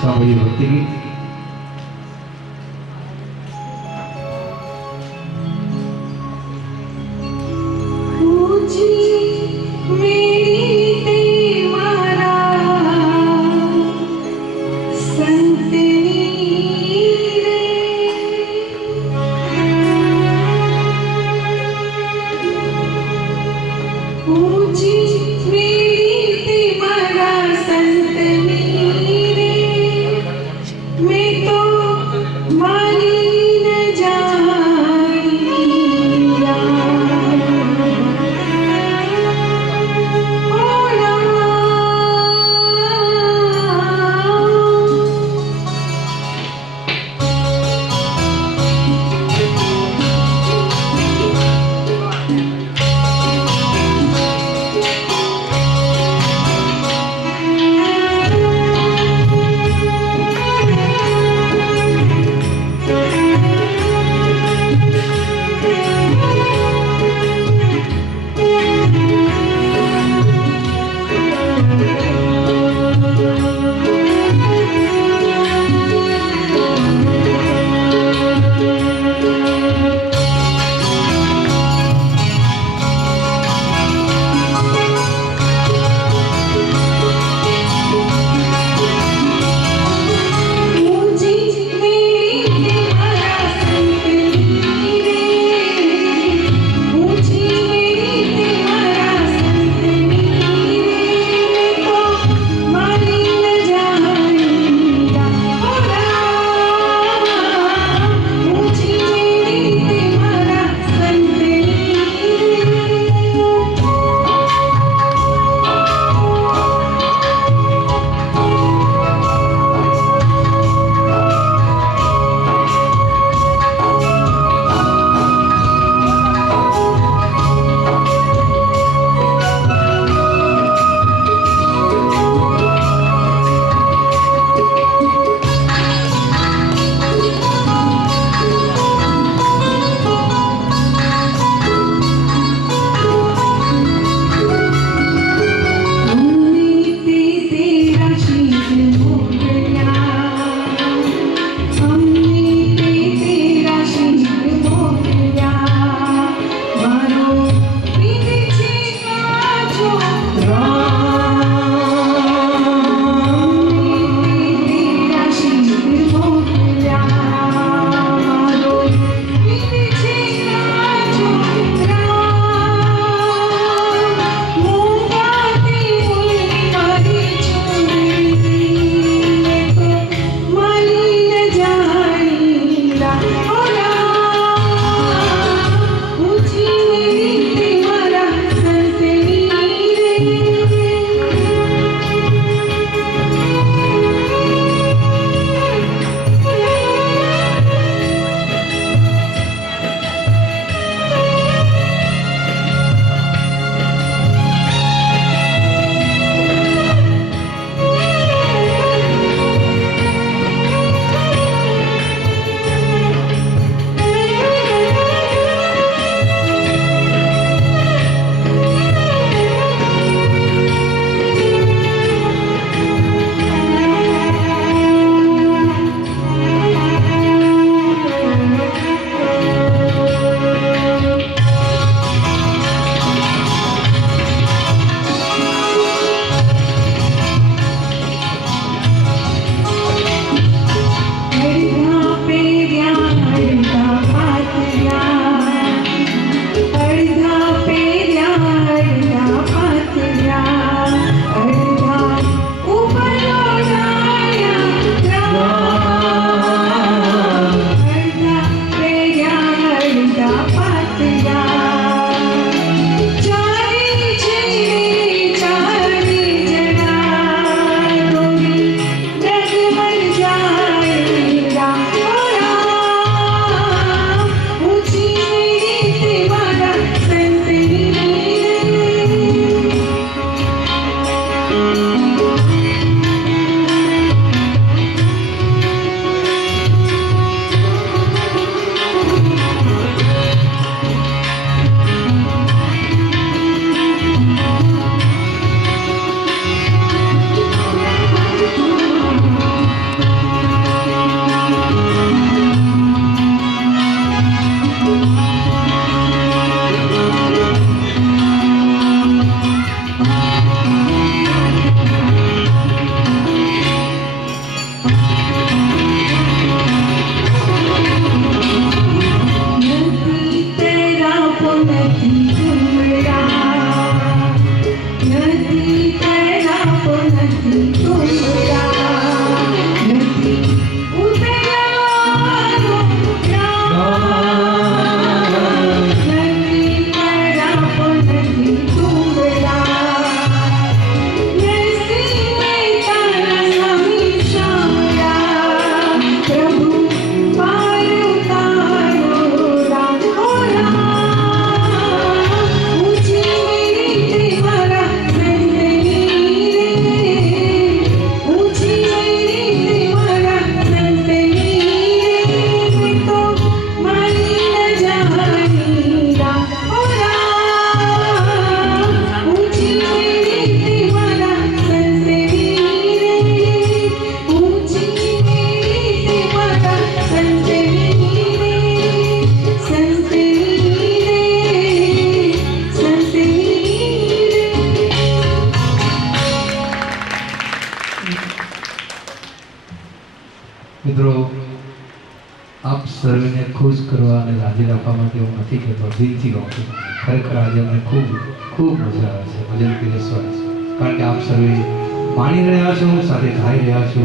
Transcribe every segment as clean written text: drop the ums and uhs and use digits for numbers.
સાંભળીએ ભક્તિ ગીત। મિત્રો, આપ સર્વેને ખુશ કરવા અને રાજી રાખવા માટે હું નથી કહેતો, દિલથી કહું છું. ખરેખર આજે અમને ખૂબ ખૂબ મજા આવે છે ભજન પીરસવા છે, કારણ કે આપ સર્વે માણી રહ્યા છો, સાથે ગાઈ રહ્યા છો,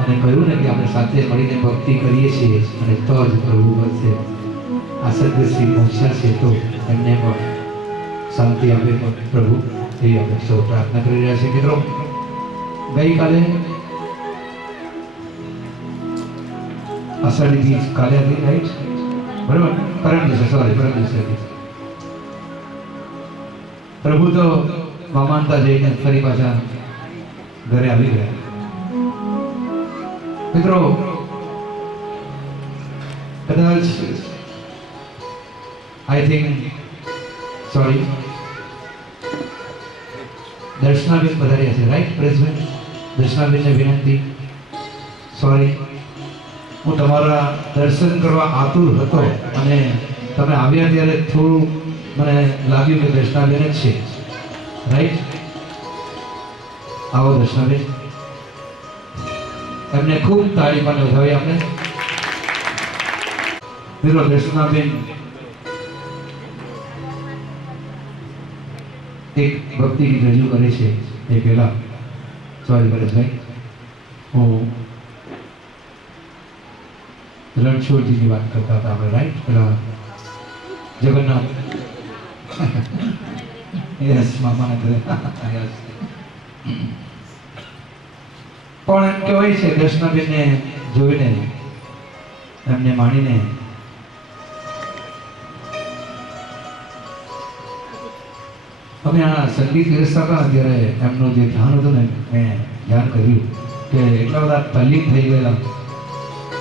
અને કહ્યું ને કે આપણે સાથે મળીને ભક્તિ કરીએ છીએ અને તો જ પ્રભુ વધશે. આ સદગતશ્રી પહોંચ્યા છે તો એમને પણ શાંતિ આપે પ્રભુ, એવી આપણે સૌ પ્રાર્થના કરી રહ્યા છીએ. મિત્રો, ગઈકાલે અષાઢી બીજ કાલે હતી, રાઈટ? બરાબર, પરમ દિવસે, સોરી, પરમ દિવસે હતી. પ્રભુ તો મામાનતા જઈને ફરી પાછા ઘરે આવી ગયા. મિત્રો, કદાચ આઈ થિંક, સોરી, દર્શનાબેન પધાર્યા છે, રાઈટ? પ્રેસમેન્ટ દર્શનાબેનને વિનંતી, સોરી, હું તમારા દર્શન કરવા આતુર હતો અને તમે આવ્યા ત્યારે થોડું મને લાગ્યું કે દર્શનાબેન જ છે, રાઈટ? આવો દર્શનાબેન, એમને ખૂબ તાળી પણ વધાવી આપણે. મિત્રો, દર્શનાબેન એક ભક્તિ ગીત રજૂ કરે છે. એ પહેલા, સોરી પરેશભાઈ, હું રણછોડજીની વાત કરતા હતા આપણે, રાઈટ? પેલા જગન્નાથ, યસ, મામાના ઘરે. પણ એમ કહેવાય છે દર્શનાબેનને જોઈને, એમને માણીને અમે આ સંગીત પીરસતા હતા ત્યારે એમનું જે ધ્યાન હતું ને, મેં ધ્યાન કર્યું કે એટલા બધા તલ્લીન થઈ ગયેલા.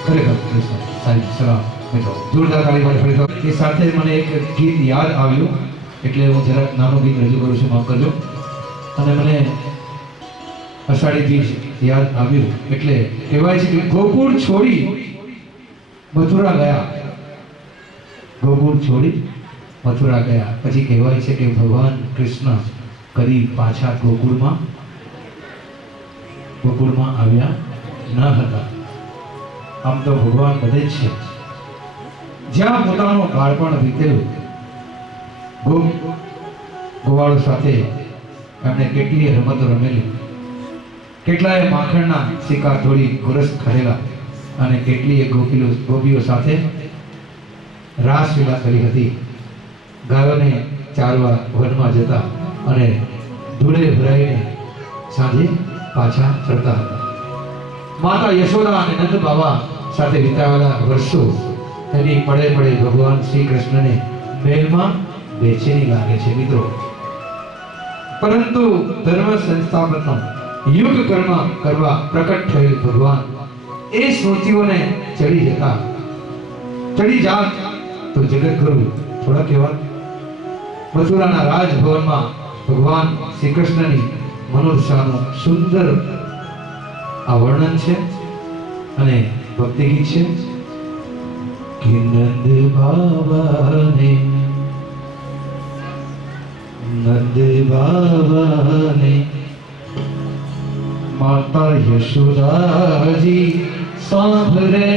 ખરેખર સાહેબ, સલામ મિત્રો, જોરદાર તાળી માટે ફરી. એ સાથે મને એક ગીત યાદ આવ્યું, એટલે હું જરાક નાનું ગીત રજૂ કરું છું, માફ કરજો. અને મને અષાઢી બીજ યાદ આવ્યું એટલે કહેવાય છે કે ગોકુળ છોડી મથુરા ગયા, ગોકુળ છોડી મથુરા ગયા. પછી કહેવાય છે કે ભગવાન કૃષ્ણ કદી પાછા ગોકુળમાં આવ્યા ન હતા. આમ તો ભગવાન બધે જ છે. જ્યાં પોતાનું બાળપણ વીતેલું, ગોવાળો સાથે એમણે કેટલીય રમતો રમેલી, કેટલાય માખણના શિકાર ધોળી ગોરસ ખરેલા, અને કેટલીય ગોપીઓ સાથે રાસલીલા કરી હતી. ગાયોને ચારવા વનમાં જતા અને ધૂળે ભરાઈને સાંજે પાછા ફરતા હતા. માતા યશોદા અને નંદ બાબા સાથે વિતાવેલા વર્ષો એની પડે પડે ભગવાન શ્રી કૃષ્ણને મહેલમાં બેચેની લાગે છે. મિત્રો, પરંતુ ધર્મ સંસ્થાપનનો યુગ કર્મ કરવા પ્રકટ થયેલ ભગવાન એ સ્મૃતિઓને ચડી જાત તો જગતગુરુ થોડા કહેવાત. મથુરાના રાજભવનમાં ભગવાન શ્રી કૃષ્ણની મનોદશાનું સુંદર આ વર્ણન છે અને ભક્તિ ગીત છે કે નંદ બાબાને માતા યશોદાજી સાંભળે,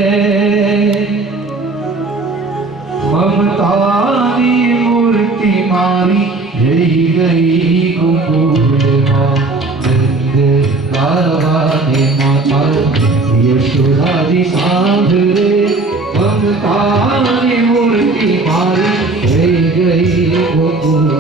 મમતાની મૂર્તિ મારી રહી ગઈ ગોકુળમાં. નંદ બાબાને માતા યશોદાજી સાંભળે, મમતાની મૂર્તિ મારી રહી ગઈ ગોકુળમાં.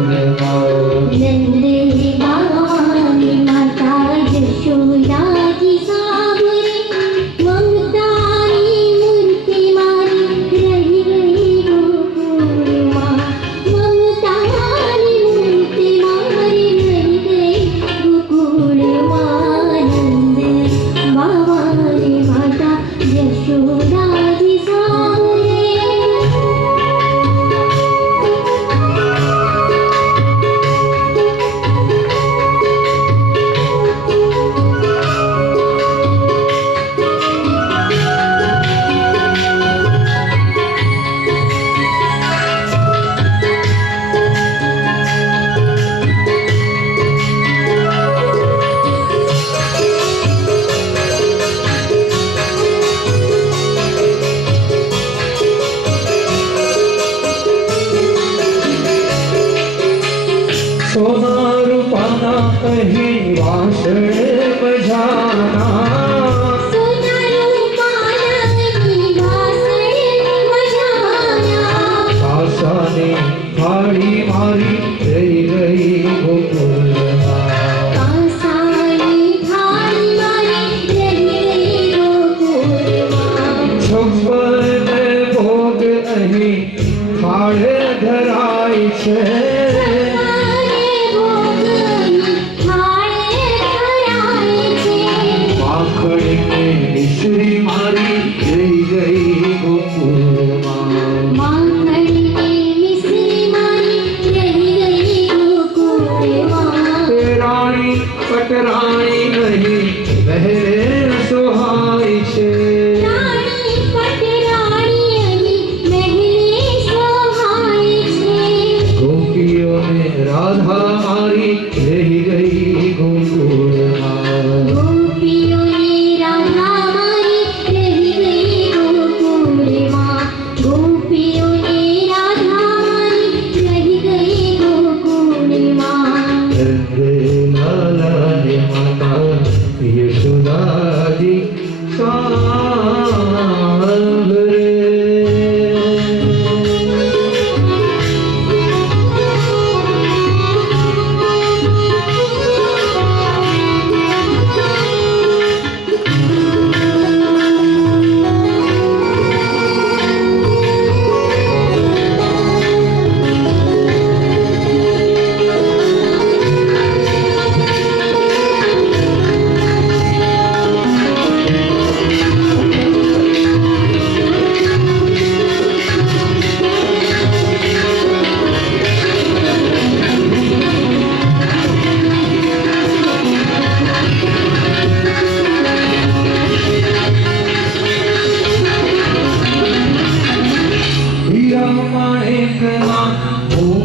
Yeshua. वासड़े बजाना सासाने थाड़ी मारी रही गई गोकुलमा छप्पन भोग अहीं थाળે ધરાય છે માખણને મિશ્રી મારી રહી ગઈ ગોકુળમાં રાણી પટરાણી નહીં બહેરે સોહાય છે राधा मारी रही गई गोकुलमा लाला ने माता यशोदा जी सांभरे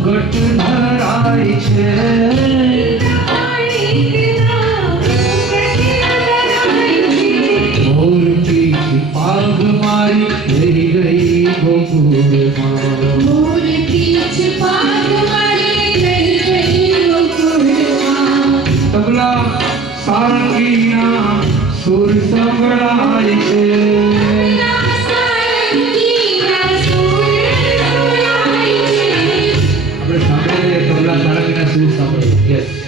ઘટ ધરાય છે મૂર્તિ પાગ મારી રહી ગઈ ગોકુળમાં તબલા સારંગીના સુર સંભળાય છે तबला सारंगीना सुर सांभळे यस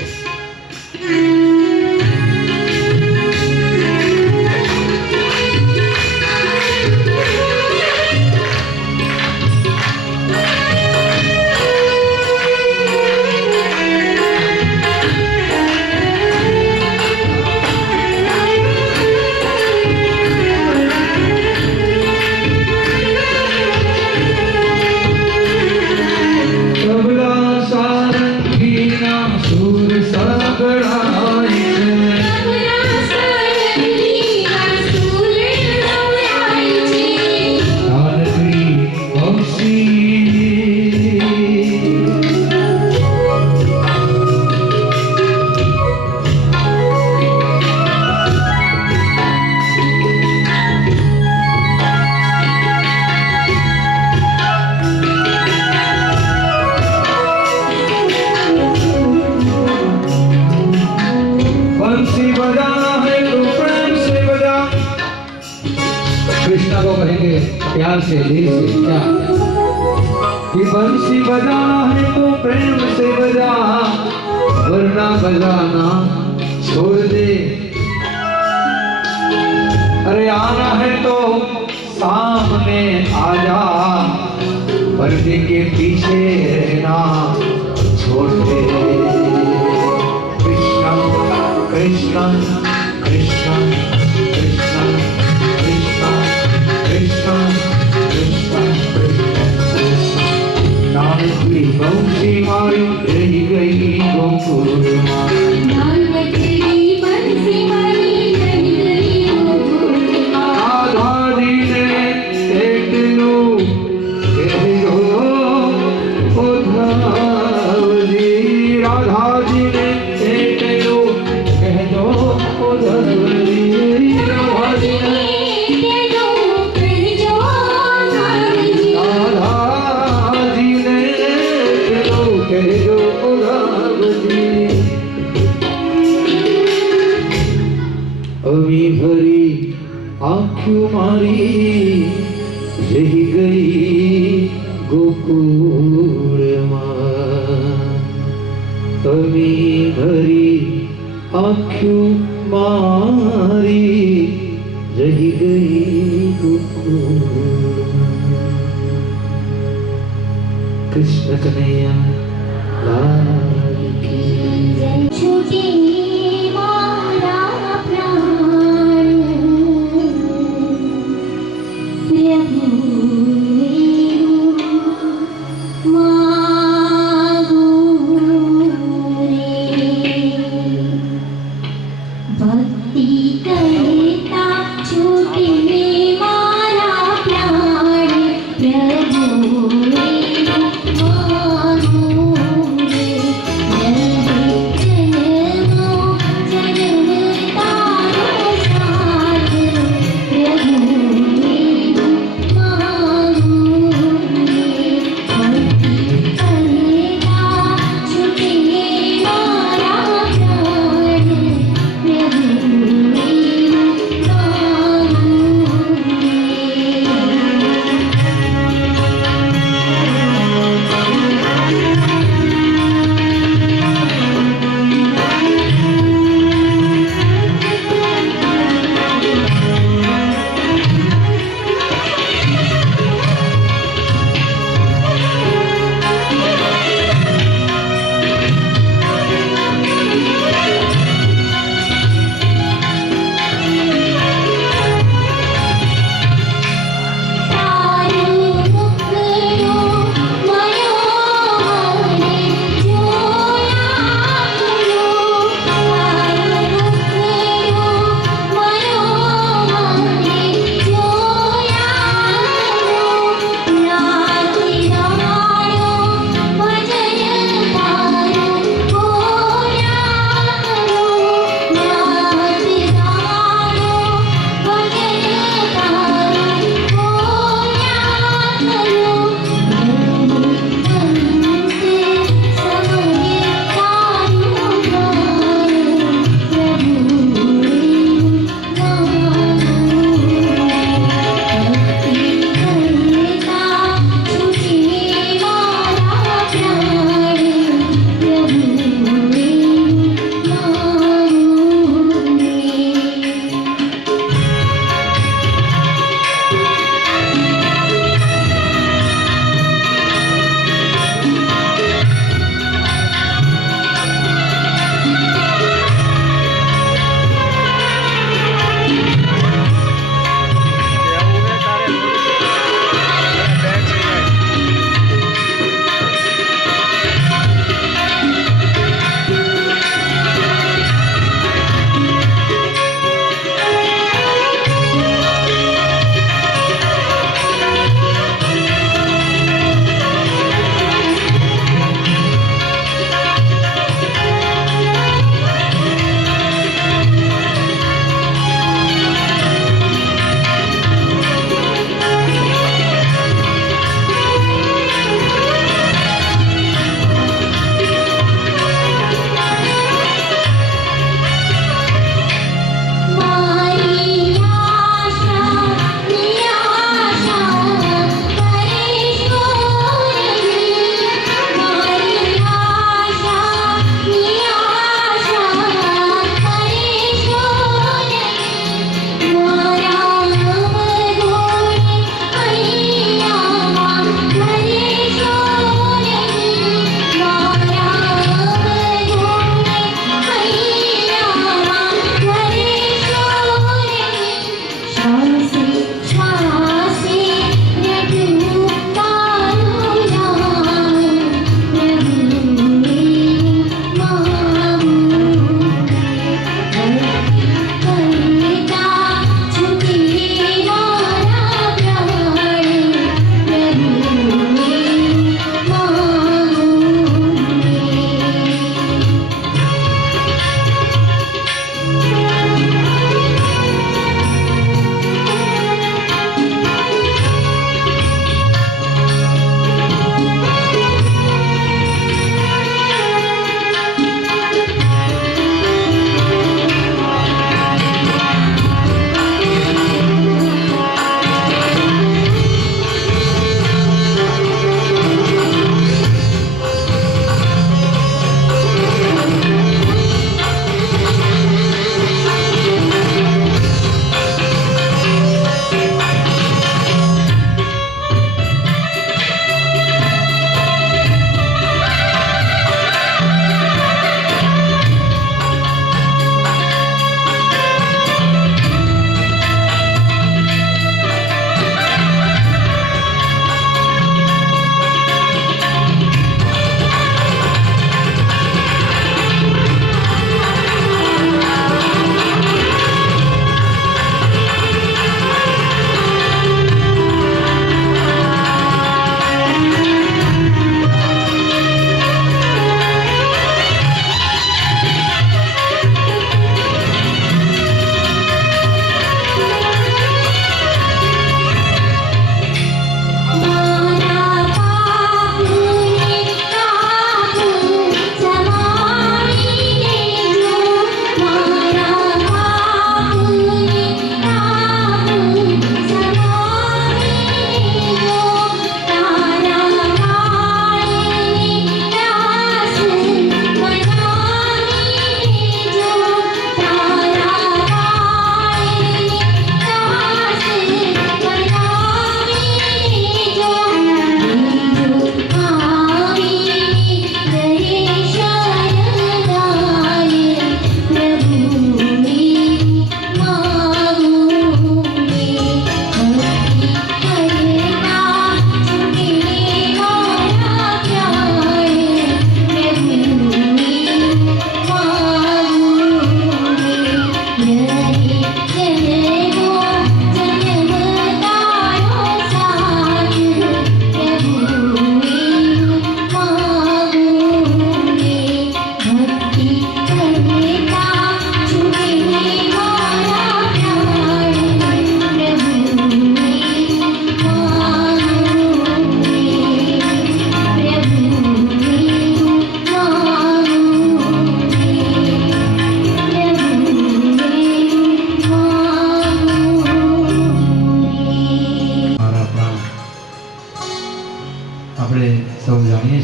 कृष्णा को कहेंगे प्यार से दिल से क्या कि बंसी बजाना है तो प्रेम से बजा वरना बजाना छोड़ दे अरे आना है तो सामने आजा पर्दे के पीछे रहना छोड़ दे कृष्णा कृष्णा कृष्णा कृष्णा कृष्णा कृष्णा कृष्णा नानकी बंसी मारी रही गई गोकुलमा राधा जी ने એટલું કહેજો ઉદ્ધવજી રાધા जी ने એટલું કહેજો भरी आँखों मारी रही गई गोकुल अमी भरी आँखों मारी रही गई गोकुल। कृष्ण कन्हैया लाल की जय। छूटे मारा प्राण प्रभु मागो रे भक्ति करता छूटे मारा प्राण प्रभु मागो रे।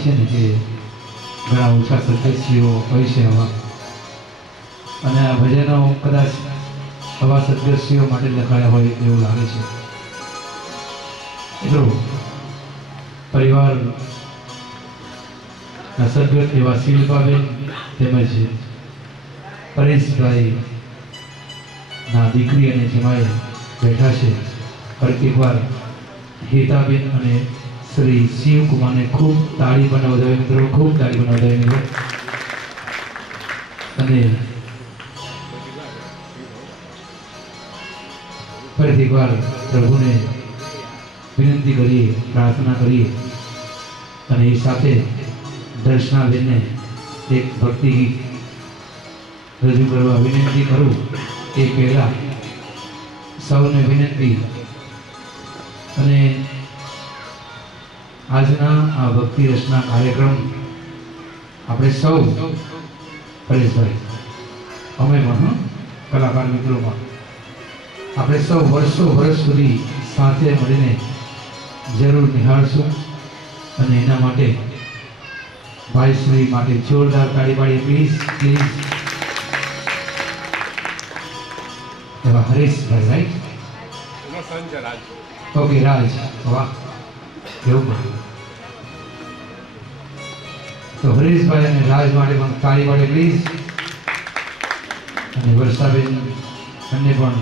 છે ને કે ઘણા ઓછા સદસ્યો હોય છે આવા, અને આ ભજનો કદાચ આવા સદસ્યો માટે લખાયા હોય એવું લાગે છે. એટલું પરિવાર સદગત એવા શિલ્પાબેન તેમજ પરેશભાઈ ના દીકરી અને જમાઈ બેઠા છે. ફરી એકવાર હેતાબેન અને શ્રી શિવકુમારને ખૂબ તાળી પણ વધાવે મિત્રો, ખૂબ તાળી પણ વધાવે મિત્રો. અને ફરીથી એકવાર પ્રભુને વિનંતી કરીએ, પ્રાર્થના કરીએ અને એ સાથે દર્શનાબેનને એક ભક્તિ ગીત રજૂ કરવા વિનંતી કરું. એ પહેલા સૌને વિનંતી, અને આજના આ ભક્તિ રસના કાર્યક્રમ આપણે સૌ પરેશભાઈ અમે પણ કલાકાર મિત્રોમાં આપણે સૌ વર્ષ સુધી સાથે મળીને જરૂર નિહાળશું. અને એના માટે ભાઈ શ્રી માટે જોરદાર તાળી પાડીએ પ્લીઝ પ્લીઝ. એવા હરેશભાઈ રાઈટ, ઓકે રાજ, વાહ એવું. તો હરેશભાઈ અને રાજ માટે પણ તાળી પાડે પ્લીઝ. અને વર્ષાબેન બંને પણ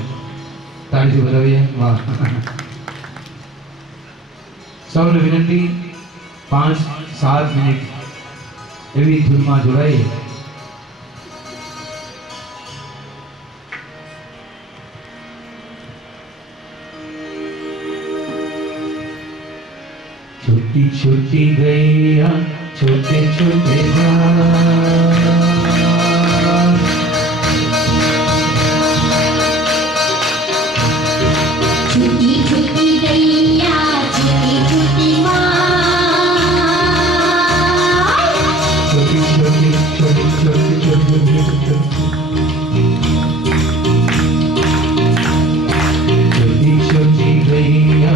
તાળીથી વધાવીએ, વાહ. સૌને વિનંતી 5-7 મિનિટ એવી ધૂનમાં જોડાઈએ. छोटी छोटी गैया छोटे छोटे घास, छोटी छोटी गैया छोटी छोटी माँ, छोटी छोटी छोटी छोटी छोटी छोटी छोटी गैया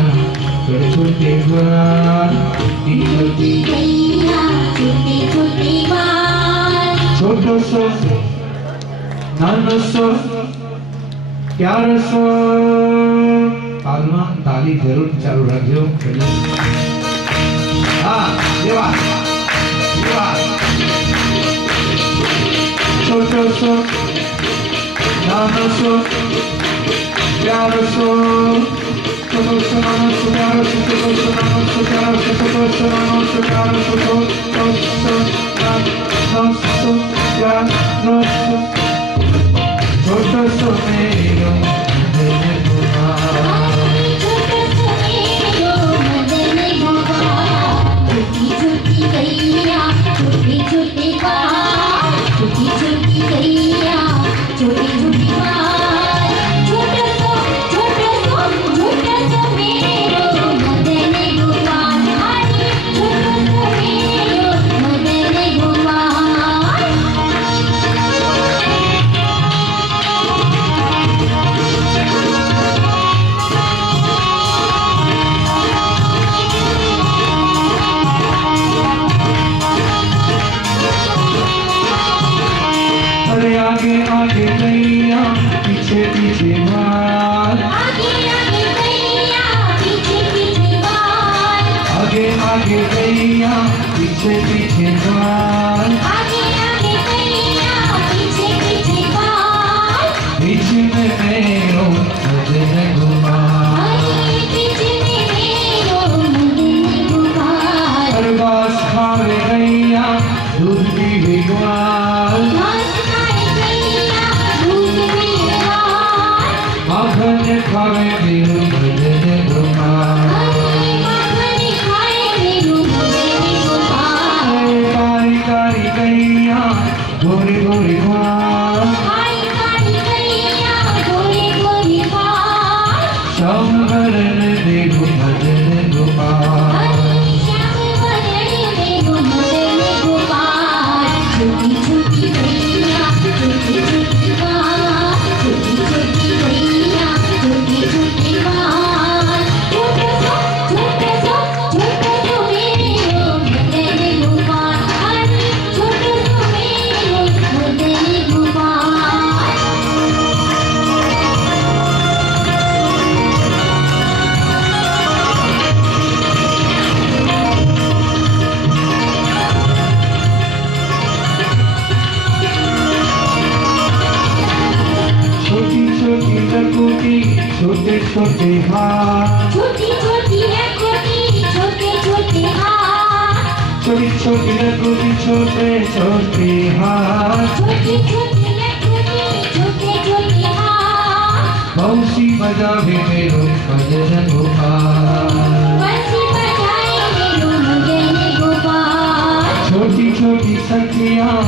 छोटे छोटे घास, छोटी छोटी गैया छोटी छोटी माँ, छोटो सो नानो सो प्यारो सो. હાલમાં તાલી જરૂર ચાલુ રાખજો. હા દેવા દેવા. છોટો સો નાનો સો પ્યારો સો, છોટો સો નાનો સો પ્યારો સો, છોટો સો નાનો સો પ્યારો સો, છોટો સો નાનો સો પ્યારો સો, છોટો સો નાનો સો પ્યારો સો. छोटो सो मेरो मदन कुमार, छोटी छोटी गैया छोटी छोटी माँ, छोटी छोटी गैया छोटी छोटी माँ, छोटा सा मेरो मदन गोपाल, छोटा सा मेरो मदन गोपाल. अरे आगे आगे गैया पीछे पीछे मार, आगे आगे गैया पीछे पीछे मार, आगे आगे गैया पीछे पीछे मार. आगे आगे गैया पीछे पीछे मार, बीच में मेरो मदन कुमार, बीच में मेरो मदन गोपाल. अरे बास खावे गैया दूध पीवे ग्वाल, घास खाए गैया दूध पीवे ग्वाल, माखन खावे मेरो मदन कुमार. माखन खाए मेरो मदन गोपाल. कारी कारी गैया गोरे गोरे ग्वाल, काली काली गैया गोरी गोरी घास, संवरण देव मदन कुमार. श्याम वरण मेरो मदन गोपाल. छोटी छोटी गैया छोटी छोटी माँ, छोटी छोटी गैया छोटी छोटी माँ, छोटा सा मेरो मदन गोपाल. छोटे छोटे हाथ, छोटी छोटी है कोटी छोटे छोटे हाथ, छोटी छोटी रघुनी छोटे छोटे हाथ, छोटी छोटी है कोटी छोटे छोटे हाथ, बंसी बजावे मेरो भजन गोपाल, बंसी बजाए मेरो भजन गोपाल, छोटी छोटी सखियां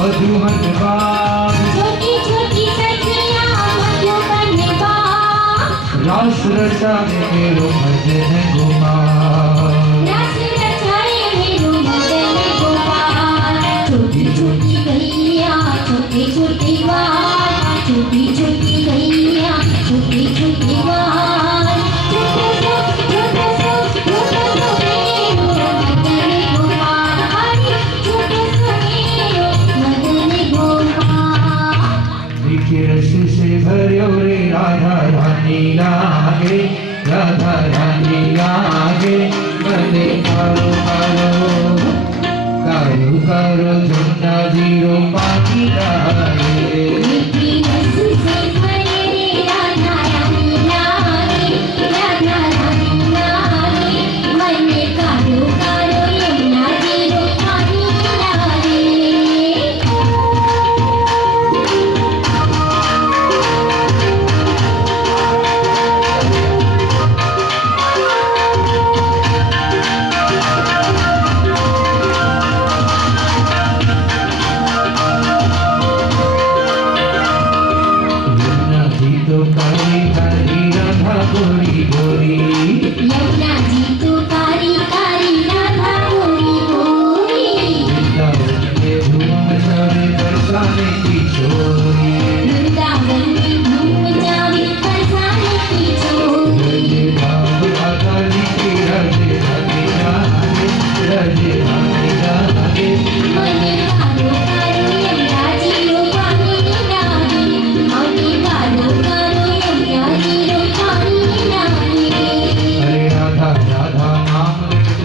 मधुमन बाग, छोटी छोटी सखियां मधुबन बाग, रास रचाए मेरो भजन गोपाल, रस रचाए मेरो भजन गोपाल, छोटी छोटी गैया छोटे छोटे बाल, छोटी छोटी गैया छोटे छोटे बाल, छोटे सो मेरो भजन गोपाल, हरि छोटे सो मेरो भजन गोपाल। देखिए रस से भर्यो रे राधा रानी लागे, राधा रानी लागे, बने कारो कारो कारो कारो झुंडा जीरो पानी लागे, मीठी रस से भरे रे राधा रानी लागे, राधा रानी लागे, मन कारो कारो यमुना जीरो पानी लागे। यमुना जी तो काली काली राधा गोरी गोरी, यमुना जी तो कारी कारी राधा गोरी गोरी, वृंदावन में धूम मचावे बरसाने की छोरी, वृंदावन में धूम मचावे बरसाने की छोरी, रजे भाव राधा लिखी रजे राधे राधे, रजे राधे राधे, मन कारो कारो यमुना जीरो पानी लागे, मन कारो कारो यमुना जीरो पानी लागे। अरे राधा राधा नाम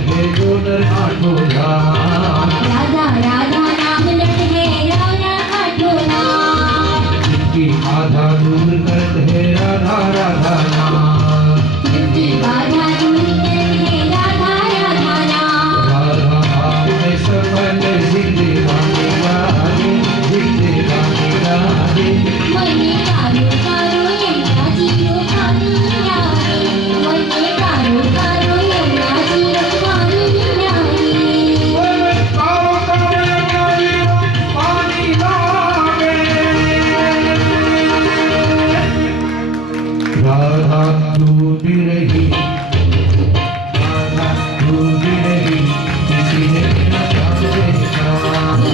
है जो नर आठो धाम, राधा राधा नाम लट है राधा आठों जिनकी आधा दूर करत है राधा राधा नाम, जिनकी बाधा दूर करते राधा राधा नाम। राधा भाव में सफल जिंदगानी लागे, जिंदगानी लागे, मन कारो कारो यमुना जीरो पानी लागे, मन कारो कारो यमुना जीरो पानी लागे। कारो कारो पानी लागे, राधा डूब रही, राधा डूब रही, किसी ने न देखा,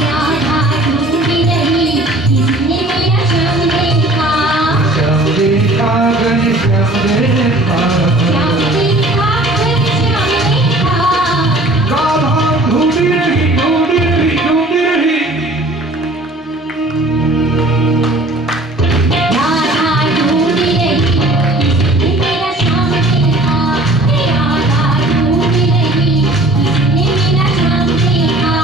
राधा डूबी रही किसने मेरा श्याम देखा, श्याम देखा घनश्याम देखा, श्याम देखा श्याम देखा। राधा ढूंढ रही ढूंढ रही ढूंढ रही, राधा ढूंढी रही किसने मेरा श्याम देखा, राधा ढूंढी रही किसने मेरा श्याम देखा।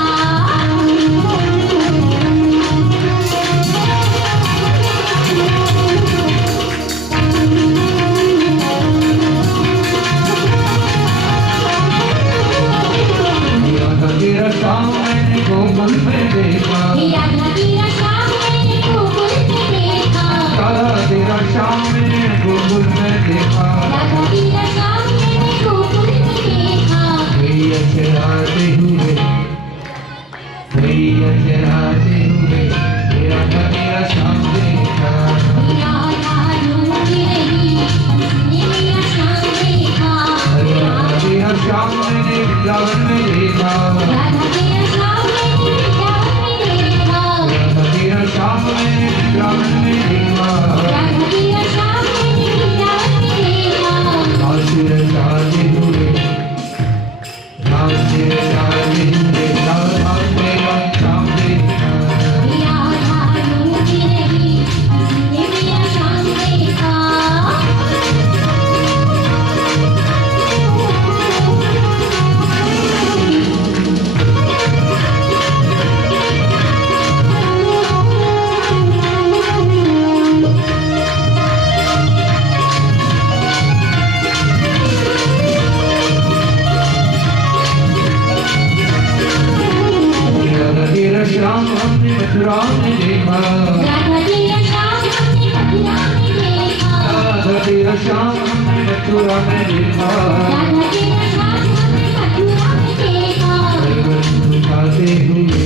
मथुरा में देखा, राधा तेरा श्याम हमने मथुरा में देखा। करवट उठाते हुए,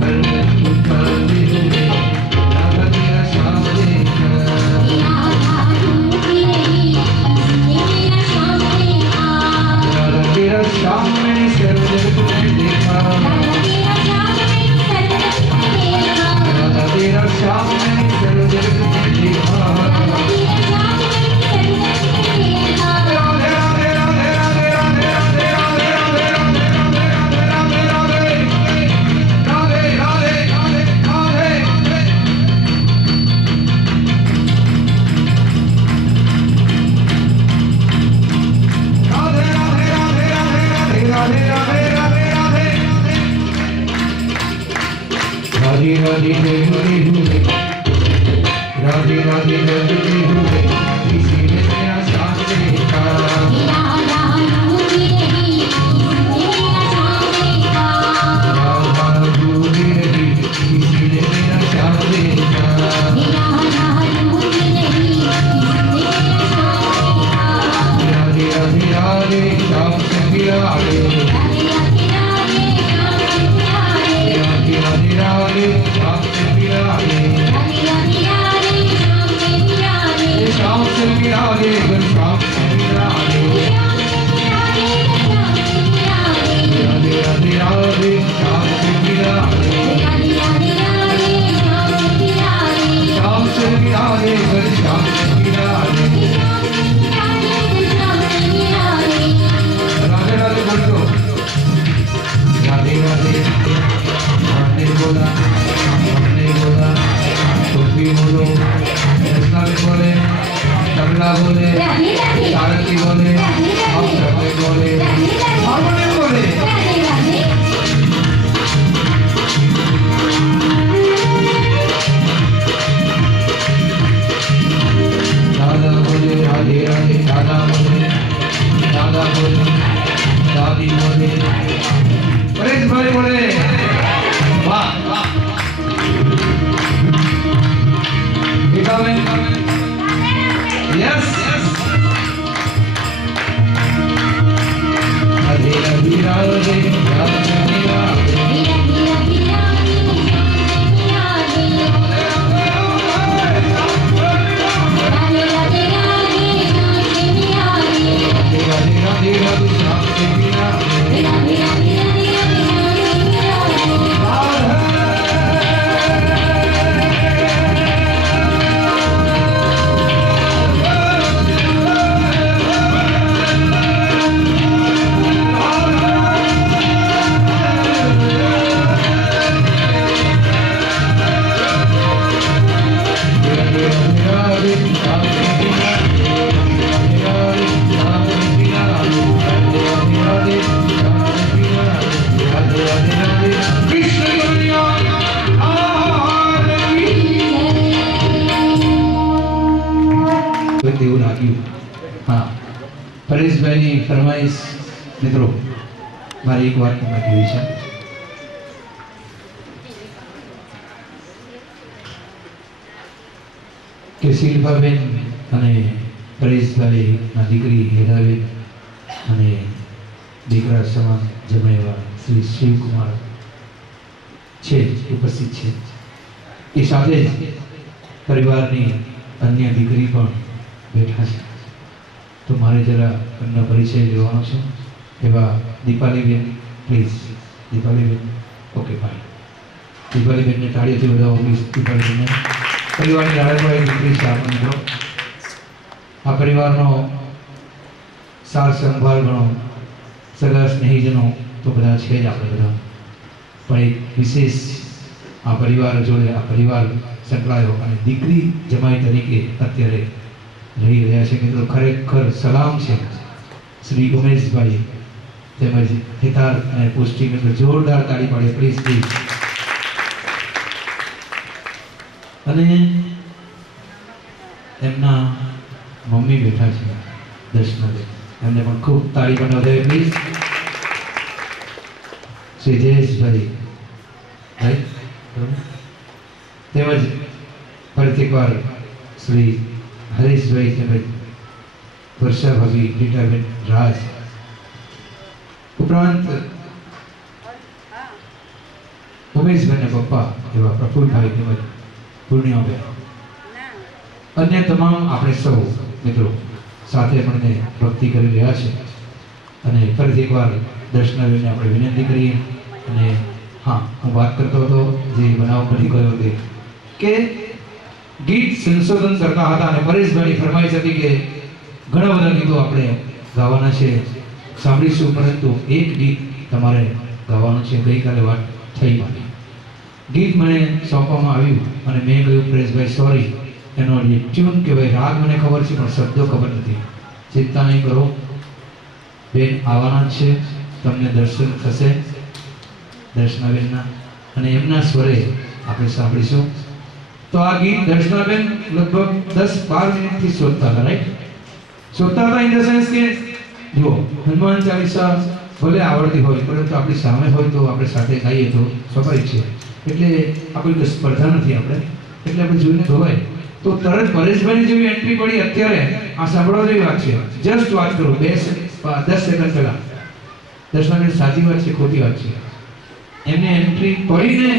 करवट उठाते हुए, राधा तेरा श्याम देखा। राधा ढूंढती रही, इसने मेरा श्याम देखा। राधा तेरा श्याम मैंने सर्वजगत में देखा, राधा तेरा श्याम मैंने सर्वजगत में देखा। राधा तेरा श्याम मैंने सर्वजगत में देखा। राधा तेरा श्याम मैंने सर्वजगत में देखा। राधे राधे राधे राधे राधे राधे राधे राधे राधे राधे राधे राधे राधे राधे राधे राधे जगते हुए, राधे राधे जगते हुए, किसी ने मेरा श्याम देखा। राधा ढूंढती रही, इसने मेरा श्याम देखा। राधा ढूंढती रही, किसी ने मेरा श्याम देखा। राधा ढूंढती रही, इसने मेरा श्याम देखा। राधे राधे राधे श्याम से मिलाए, राधे राधे राधे श्याम से प्यारे। राधे राधे राधे श्याम से मिलाए, राधे राधे राधे श्याम से प्यारे। श्याम से मिलाए, श्याम से मिलाए। श्याम से प्यारे, श्याम से प्यारे। राधे राधे राधे श्याम से मिलाए, राधे राधे राधे श्याम से प्यारे। श्याम से मिलाए, श्याम से मिलाए। श्याम से प्यारे, श्याम से प्यारे। राधे राधे बोल दो, राधे राधे। हमने बोला, हमने बोला, टोपी बोलो, कृष्णा भी बोले, तबला बोले, राधे राधे सारंगी बोले, हम सबने बोले, हारमोनियम बोले। राधे राधे दादा बोले, राधे राधे, दादा बोले, दादा बोले, दादी बोले, परेश भाई बोले, वाह वाह। गीता में यस राधे राधे राधे राधे राधे। राधे राधे राधे श्याम से प्यारे। राधे राधे राधे श्याम से प्यारे। राधे राधे राधे श्याम से मिलाए, राधे राधे राधे श्याम से प्यारे। તેવું લાગ્યું. હા, પરેશભાઈની ફરમાઈશ મિત્રો મારી એક વાત તમને કહેવી છે. કે શિલ્પાબેન અને પરેશભાઈના દીકરી હેરાબેન અને દીકરા સમાન જમાઈવા શ્રી શિવકુમાર છે ઉપસ્થિત છે. એ સાથે જ પરિવારની અન્ય દીકરી પણ બેઠા છે. તો મારે જરા એમનો પરિચય લેવાનો છે. એવા Dipaliben, please Dipaliben. Okay fine. દીપાલીબેનને તાળીઓથી વધાવો પ્લીઝ. દીપાલીબેનને પરિવારની રાળકવાળી દીકરી છે. આપણે મિત્રો આ પરિવારનો સાર સંભાળ ગણો, સગા સ્નેહીજનો તો બધા છે જ આપણે બધા, પણ એક વિશેષ આ પરિવાર જોડે આ પરિવાર સંકળાયો અને દીકરી જમાઈ તરીકે અત્યારે રહી રહ્યા છે. મિત્રો ખરેખર સલામ છે શ્રી ઉમેશભાઈ તેમજ હિતાર અને પુષ્ટિ. મિત્રો જોરદાર તાળી પાડે પ્લીઝ પ્લીઝ. અને એમના મમ્મી બેઠા છે દર્શનાબેન, એમને પણ ખૂબ તાળી પણ વધારે પ્લીઝ. શ્રી જયેશભાઈ રાઈટ, તેમજ ફરીથી એકવાર શ્રી હરીશભાઈ તેમજ વર્ષા ભાભી, રીટાબેન, રાજ, ઉપરાંત ઉમેશભાઈના પપ્પા એવા પ્રફુલભાઈ તેમજ પૂર્ણિમાબેન, અન્ય તમામ આપણે સૌ મિત્રો સાથે મળીને ભક્તિ કરી રહ્યા છે. અને ફરીથી એકવાર દર્શનાબેનને આપણે વિનંતી કરીએ. અને હા, હું વાત કરતો હતો જે બનાવ બની ગયો તે કે ગીત સંશોધન કરતા હતા અને પરેશભાઈની ફરમાઈશ હતી કે ઘણા બધા ગીતો આપણે ગાવાના છે, સાંભળીશું, પરંતુ એક ગીત તમારે ગાવાનું છે. ગઈકાલે વાત થઈ મારી, ગીત મને સોંપવામાં આવ્યું અને મેં કહ્યું પરેશભાઈ સોરી, એનો જે ટ્યુન કે ભાઈ રાગ મને ખબર છે પણ શબ્દો ખબર નથી. ચિંતા નહીં કરો બેન, આવવાના જ છે, તમને દર્શન થશે દર્શનાબેનના અને એમના સ્વરે આપણે સાંભળીશું. તો આ ગીત દર્શનાબેન લગભગ 10-12 મિનિટથી શોધતા હતા, રાઈટ? શોધતા હતા ઇન ધ સેન્સ કે જો હનુમાન ચાલીસા ભલે આવડતી હોય પરંતુ આપણી સામે હોય તો આપણે સાથે ગાઈએ તો સ્વાભાવિક છે. એટલે આપણી કોઈ સ્પર્ધા નથી આપણે, એટલે આપણે જોઈને ગવાય. તો તરત પરેશભાઈની જેવી એન્ટ્રી પડી અત્યારે, આ સાંભળવા જેવી વાત છે. જસ્ટ વાત કરો 10 સેકન્ડ પહેલા. દર્શનાબેન સાચી વાત છે ખોટી વાત છે? એમને એન્ટ્રી પડીને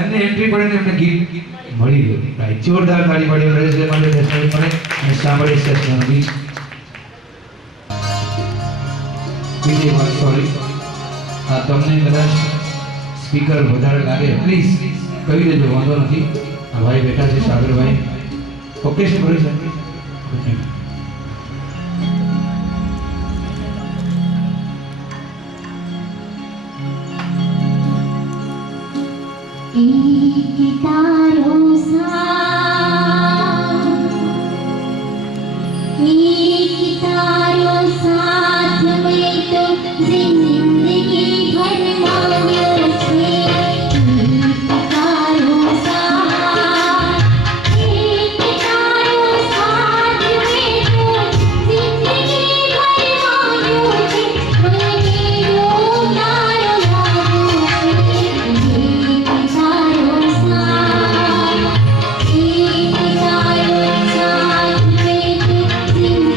એમને એન્ટ્રી પડીને એમને ગીત મળી ગયું. રાઈટ, જોરદાર તાળી પાડી પરેશભાઈ માટે દર્શનાબેન મળે અને સાંભળી શકવાનું ગીત. બીજી વાત સોરી, આ તમને કદાચ સ્પીકર વધારે લાગે પ્લીઝ કહી દેજો, વાંધો નથી. આ ભાઈ બેઠા છે સાગરભાઈ, ઓકે છે પરેશભાઈ? एक तारो साथ में तो जिंदगी भर मांग्यो छे. एक तारो साथ में तो जिंदगी भर मांग्यो छे. મને યો તારો લાગ્યો છે. એક તારો સાથ में तो जिंदगी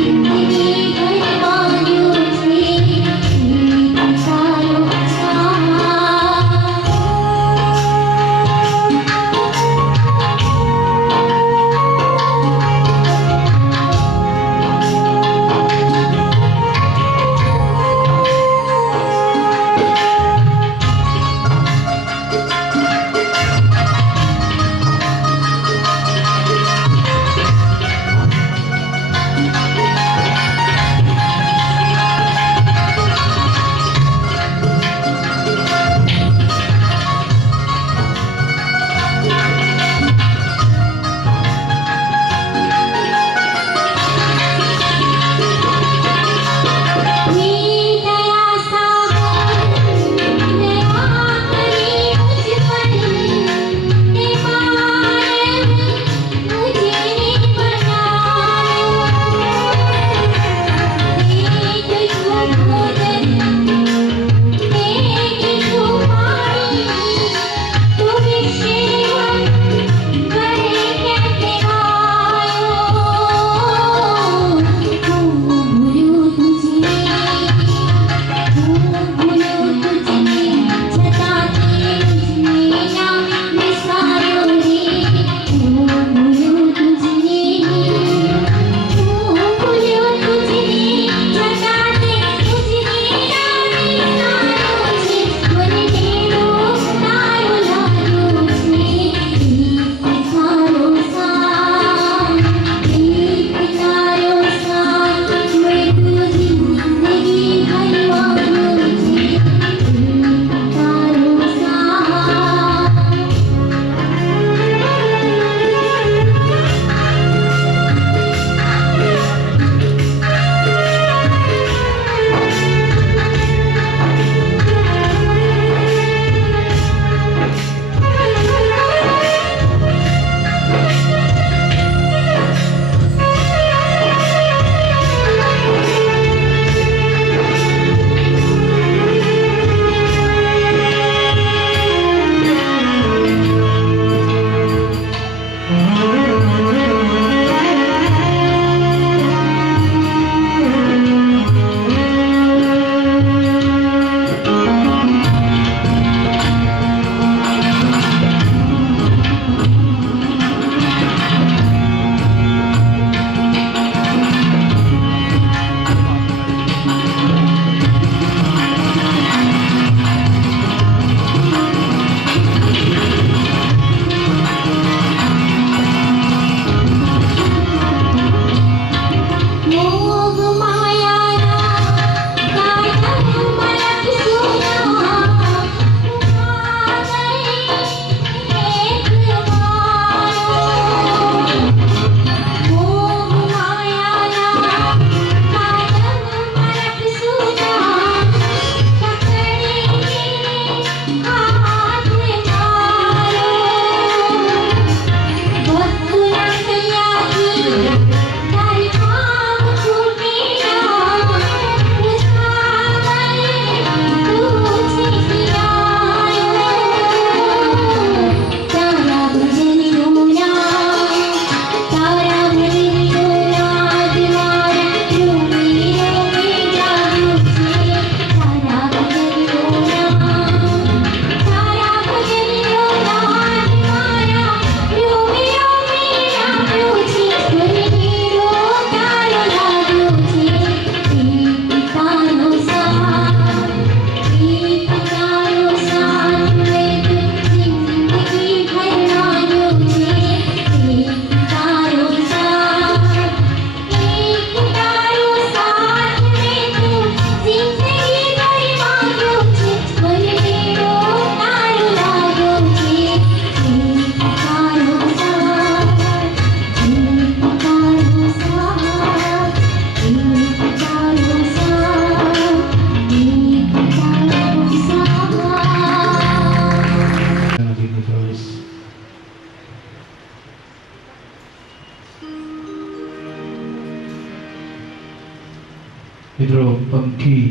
મિત્રો પંખી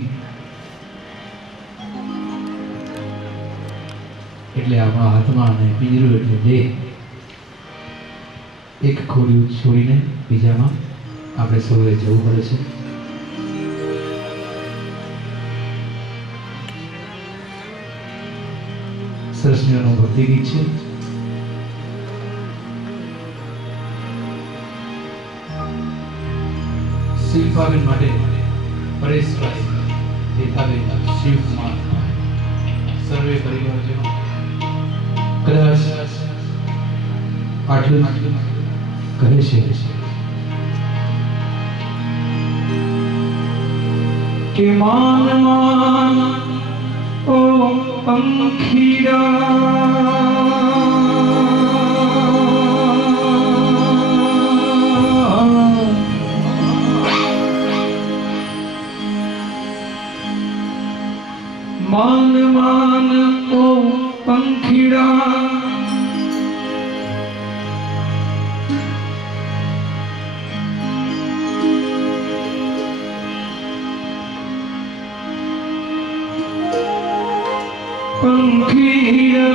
એટલે આપણા હાથમાં અને પિંજરું એટલે દેહ. એક ખોડી છોડીને બીજામાં આપણે સૌએ જવું પડે છે. સરસ્વતીનું ભક્તિ ગીત છે. શિલ્પાબેન માટે પરેશભાઈ, રેખાબેન, શિવકુમાર સર્વે પરિવારજનો કદાચ આટલું કહે છે કે માન માન ઓ પંખીડા, मान मान ओ पंखीड़ा, पंखीड़ा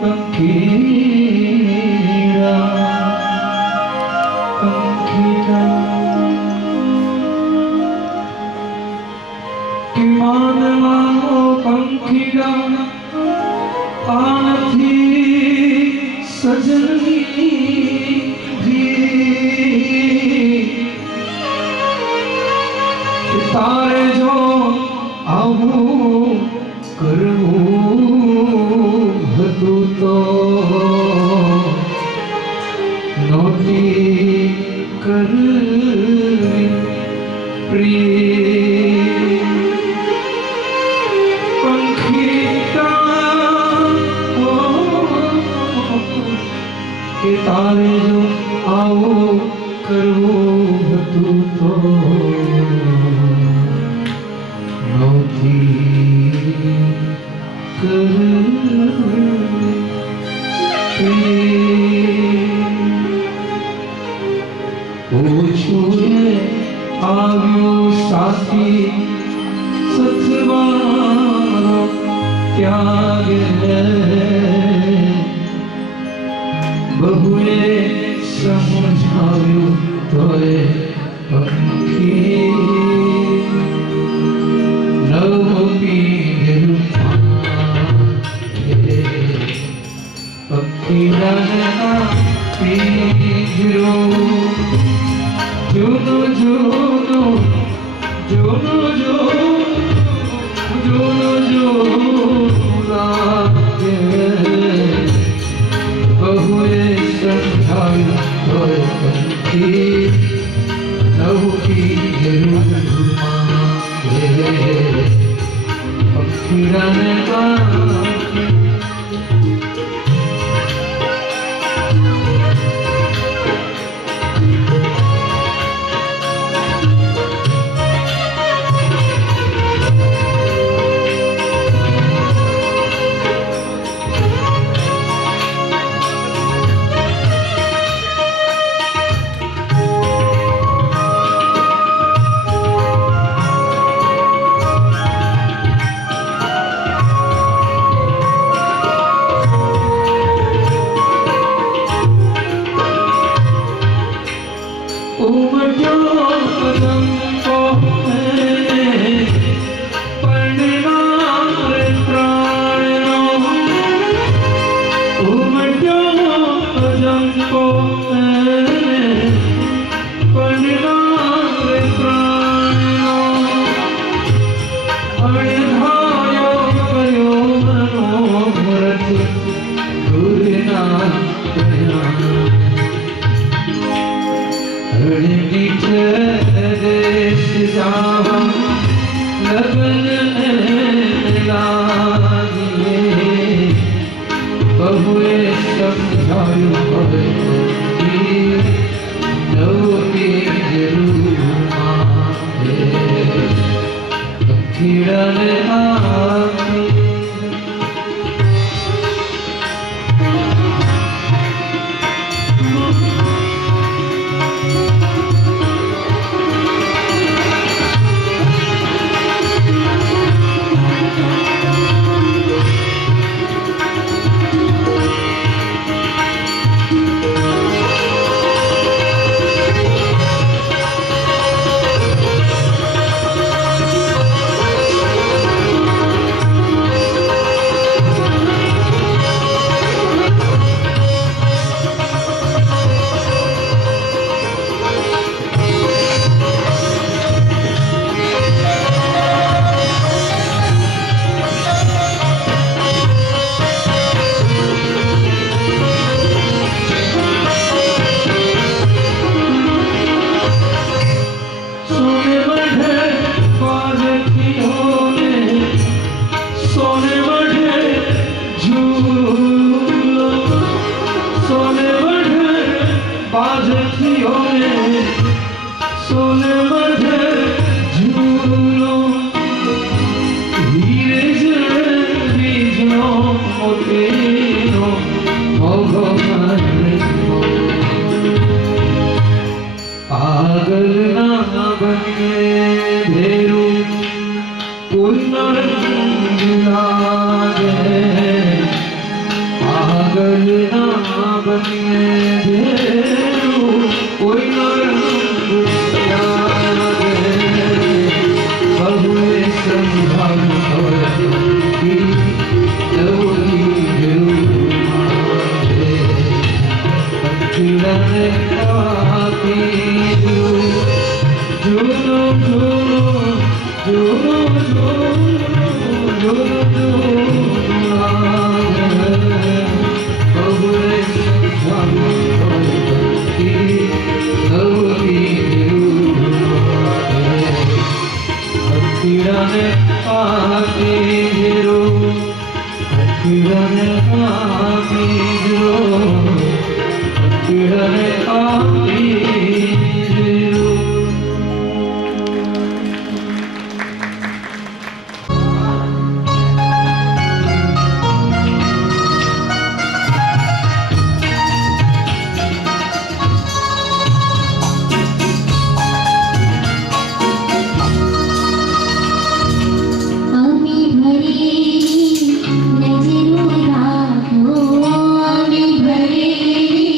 पंखीड़ा पंखीड़ा कि मान मानो पंखीड़ा आनथी सजनी जी तारे जो आવું કરવું હતું તો નહોતી કરવી પ્રિય કે તારે જો આવું કરવું હતું તો નહોતી ઓછું આવ્યું સાથી સથવારો ત્યાગ બહુએ સમજાવ્યું તોય પંખી નવપીરું પંખીડાના પીજરો જૂનું જૂનું જૂનું જૂનું જૂનું લાગે બહુએ સમજાવ્યું તોય પંખી નવપીરું પંખીડાને पागल ना बनिए धेरू कोई न रंग लागे, पागल ना बनिए धेरू कोई न रंग लागे, बहुए संभाल की लवली खिलने आती झूलो झूलो झूलो झूलो बहुए की लवली खिलने आती रो खिलने आती रो खिलने आती रो। आमी भरेली नजरो राखो, आमी भरेली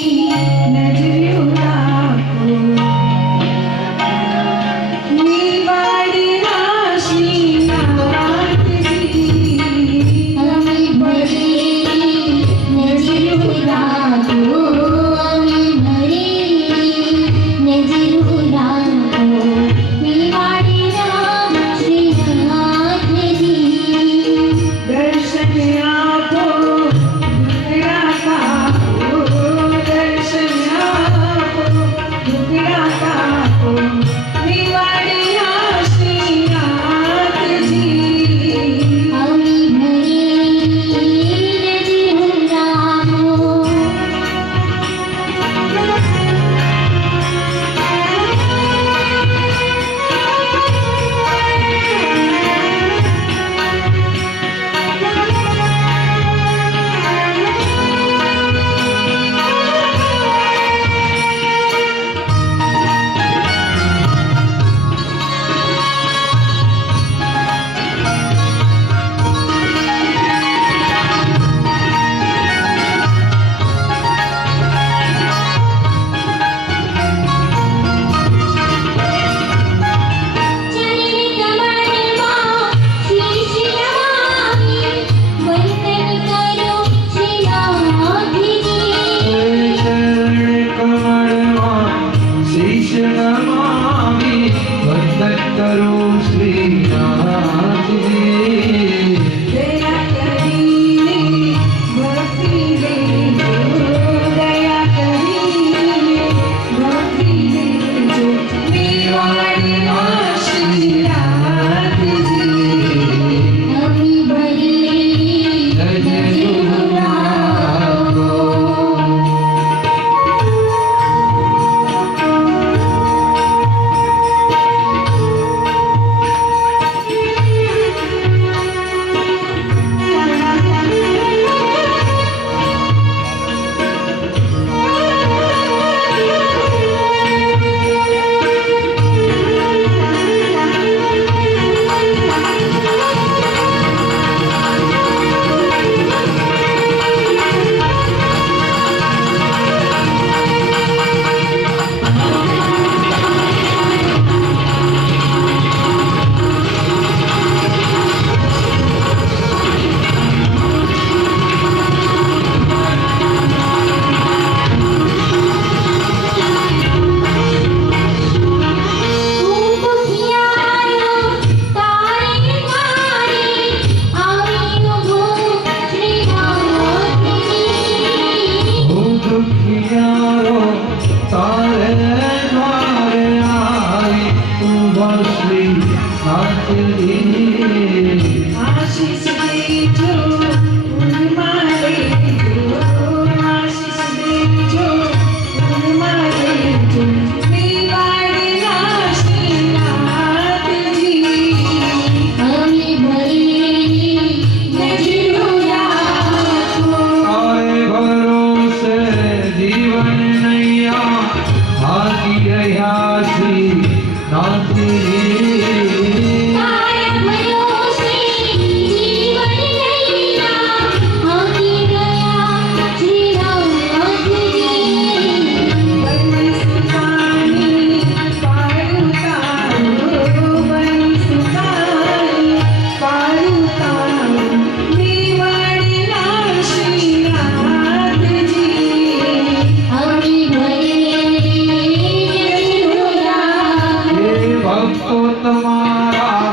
नजरो राखो, निवाड़ी राशि नाथ जी। आमी भरेली नजरो राखो, आमी भरेली नजरो राखो, निवाड़ी राशि नाथ जी। दर्शन आपो दुखड़ा कापो, दर्शन आपो दुखड़ा कापो, निवाड़ी आशीनाथ जी। आमी भरेली नजरो राखो, चरणी कमलમાં શીશ નમામી, વંદન કરો શ્રીનાથજી। चरण कमलમાં શીશ નમાવી વંદન કરો શ્રીનાથજી। દયા કરીને ભક્તિ દેજો, દયા કરીને ભક્તિ દેજો, નિવાડી આશીનાથજી। આમી ભરેલી નજરો રાખો, શ્રી નાથજી તારા ભરોસે જીવન લઈલા હાકી ગયા શ્રી નાથજી બની સુખાની પારુતારો બની સુખાની પારુતારો મેવાડીના શ્રી નાથજી હમી ભરે જજુરા હે ભક્તો તમારા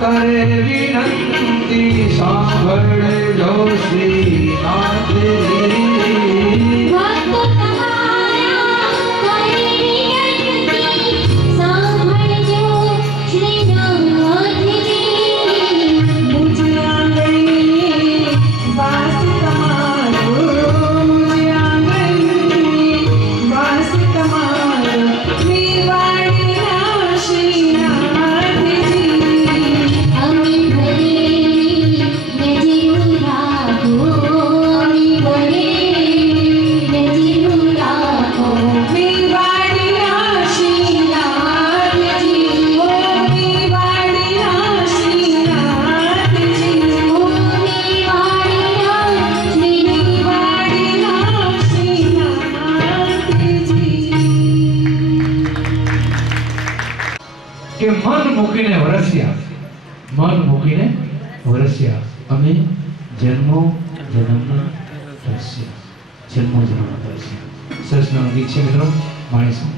કરે વિનંતી સાંભળજો શ્રી નાથજી ભક્તો તમારા કરે વિનંતી સાંભળજો શ્રી નાથજી મુજઆંગણે વાસ તમારો મુજઆંગણે વાસ તમારો મેવાડીના શ્રી નાથજી અમી ભરે જજુરા અમી ભરે જજુરા મેવાડીના શ્રી નાથજી ઓ મેવાડીના શ્રી નાથજી મેવાડીના શ્રી નાથજી કે મન મૂકીને વરસ્યા અમે જન્મો જન્મના તરસ્યા સરસનું ગીત છે મિત્રો માણીશું